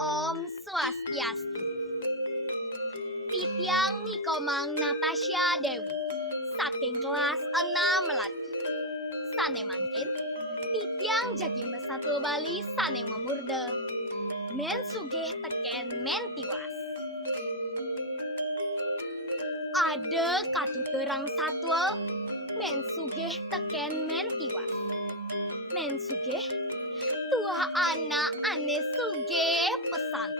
Om Swastiastu. Titiang Nikomang Natasha Dewi, saking kelas 6 Melati. Sane mangkin, titiang jagi mesatu Bali sane memurde. Men sugih teken men tiwas. Ada katuterang satwa, men sugih teken men tiwas. Men sugih, tua anak ane sugih pesan.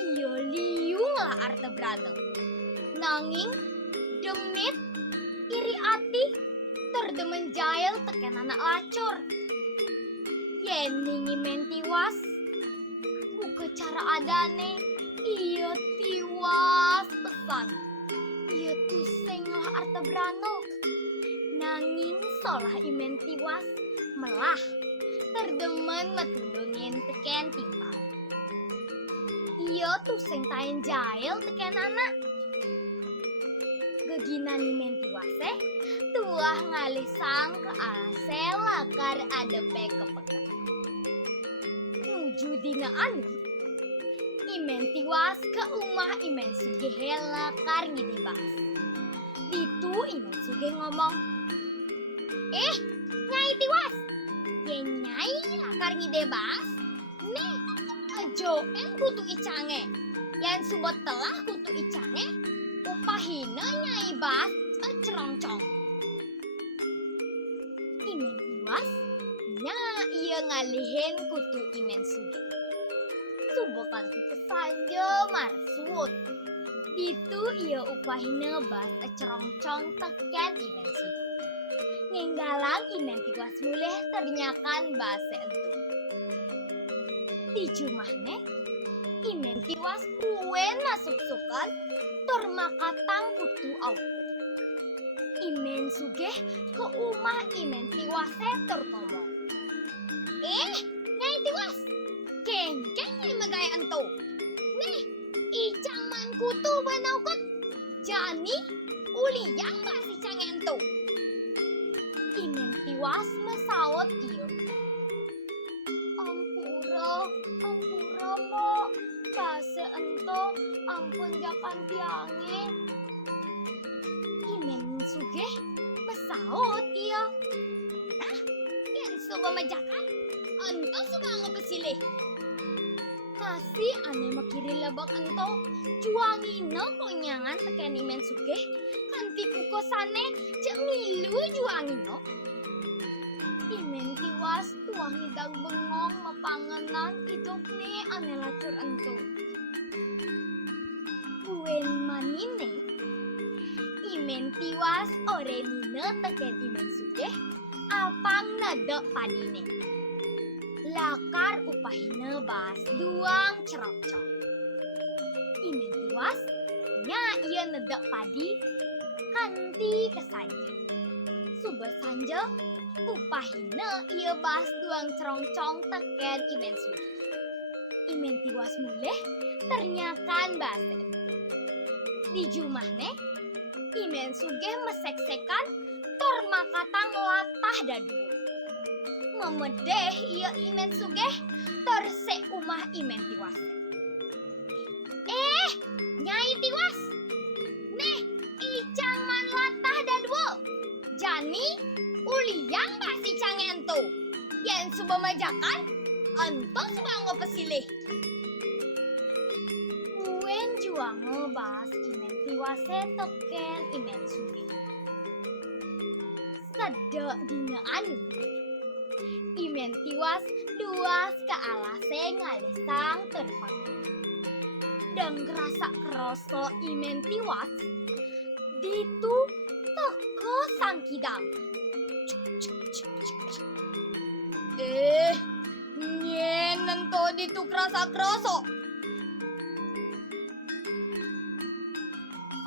Iyo liung lah arte brana. Nanging, demit, iri ati, terdemen jail teken anak lacur. Yen ningi men tiwas, buka cara adane, iya tiwas pesan. Iya tuseng lah arte brana. Nanging solah imen tiwas, melah terdemen metulungin teken timpal. Iya tuseng tayen jail teken anak. Geginan imen tiwase, tuah ngalih sang ke alase lakar adepe kepekat. Nuju dina anu, imen tiwas ke umah imen sugih lakar ngidebas. Ditu imen sugih ngomong, Nyai tiwas, yen nyai lakar ngidebas, nih ajo en kutu icange, yang subot telah kutu icange, upahina nyai bas cerongcong. Imen tiwas, iya ngalihin kutu imen sugih. Subotan tipe saja marsud. Ditu iya upahina bas cerongcong teken imen sugih. Ngenggalang imen tiwas mulih ternyakan base entu. Di jumahne, imen tiwas kuen masuk sukan tor makatang kutu auku. Imen sugih ke umah imen tiwase tor ngomong. Nyai tiwas, kengkeng nyai megay entu. Nih, icang man kutu banaukot. Jani, uliyang basi cang entu. Imen tiwas mesawot iyo. Ampura mo, base ento, ampun jakan tiange. Imen sugih mesawot iyo. Nah, yang suka majakan, ento suka ngepesilih. Nasi ane makiri lebak ento, juangino konyangan teken imen sugih, kanti kukosane cek milu juangino. Imen tiwas tuang hidang bengong mepanganan hidup nih ane lacur ento. Buen manine, imen tiwas ore nina teken imen sugih, apang nada padine. Lakar upahina bas duang cerongcong. Imen tiwas, nya iya nada padi, kanti kesanja. Subah sanja, upahina iya bas duang cerongcong teken imen sugih. Imen tiwas mulih ternyakan base. Di jumahne, imen sugih mesek-sekan tor makatang latah dadu. Memedeh iya imen sugih tor se umah imen tiwas. Nyai tiwas, nih icang man latah dadu. Jani, uliyang basi cang ento. Yen suba majakan, ento suba ngepesilih. Buen juang ngebas imen tiwase teken imen sugih. Sedek dina anu, imen tiwas duas ke alase ngalisang terpaku. Dan kerasa keroso imen tiwas, ditu teko sang kidang. Nyen nento ditu kerasa keroso.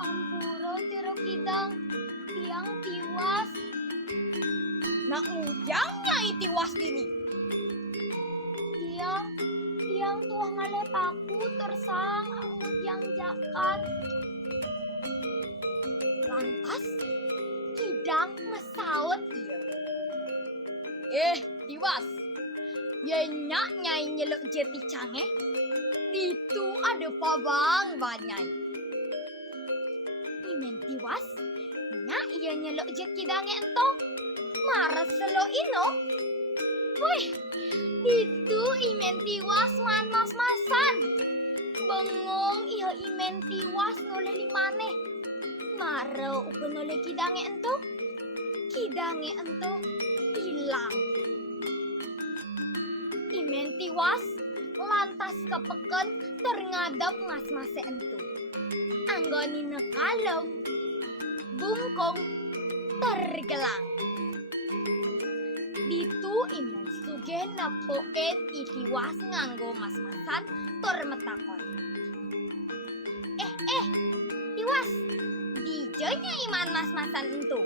Ampura tiro kidang, tiang tiwas. Nak ujang nyai tiwas dini. Tiang tuah ngalep aku tersang ujang jakan. Lantas, kidang mesawet iya. Tiwas, ye nyak nyai nyeluk jeti cange, Itu ada pabang banyak. Imen tiwas, nya iya nyelok jet kidange ento. Maras selo ino. Wih, itu imen tiwas man mas-masan. Bengong iya imen tiwas noleh limane. Maro uga noleh kidange ento. Kidange ento hilang. Imen tiwas lantas kepeken terngadap mas-mase ento. Anggoni nekalong, bungkong, tergelang. Ditu imen sugih nepoken itiwas nganggo mas-masan tur metakon. Tiwas, dijonya iman mas-masan entu.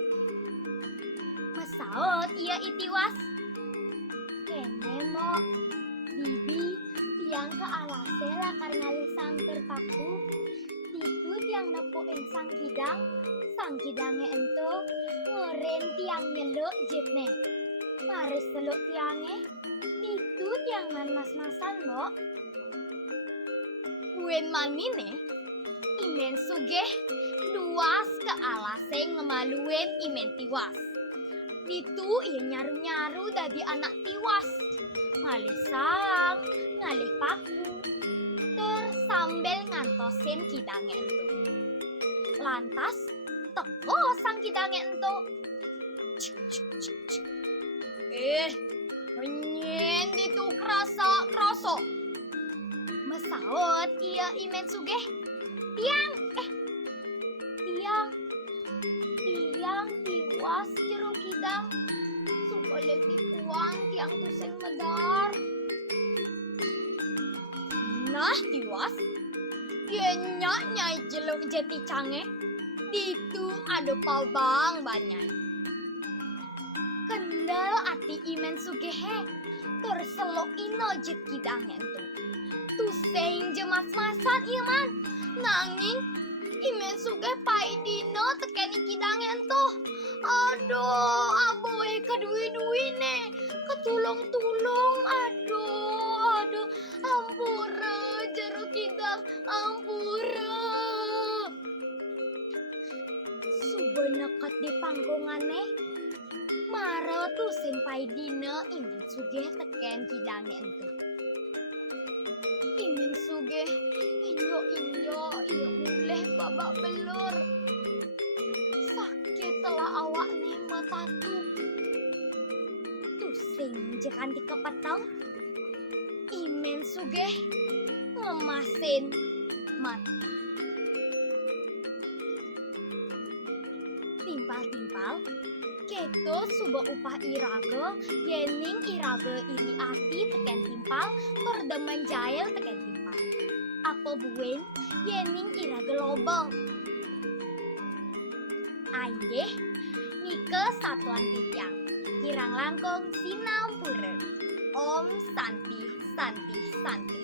Mesaut iya itiwas. Kene mo, bibi tiang ke alase lah karena sang terpaku. Itu tiang nepoken sang kidange ento ngoren tiang nyeluk jitne. Maris seluk tiange, itu tiang man mas-masan mo. Buen manine, imen sugih luas ke alase ngemaluen imen tiwas. Itu ia nyaru-nyaru dadi anak tiwas. Ngalih sang, ngalih paku. Tur sambil ngantosin kidange ento. Lantas teko sang kidange ento. Menyen itu krasa. Mesaut iya imen sugih. Tiang tiwas jero kidang. Sukolek dipuang tiang tuseng medar. Nah tiwas, nyak nyai jeluk jeti cange. Ditu ada pabang banyak. Kendal ati imen sugehe, tur selok ino jet kidange ento. Tuseng jemas-masan iman, nanging imen sugih pai dino tekeni kidange ento. Aduh, aboe kedui-dui ne, ketulung-tulung, aduh, ampura jero kidang, ampura. Suba nekat di panggungane, maro tusing pai dino imen sugih teken kidange ento. Imen sugih inyo iya muleh babak belur. Sakit telah awakne matatu. Tusing jekan di kepetang. Imen sugih ngemasin mati. Timpal-timpal keto suba upah iraga yening iraga iri ati teken timpal tur demen jail teken timpal. Apa buen yening iraga lobong. Aye nike satuan titiang kirang langkung sinampura. Om Santi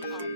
Om.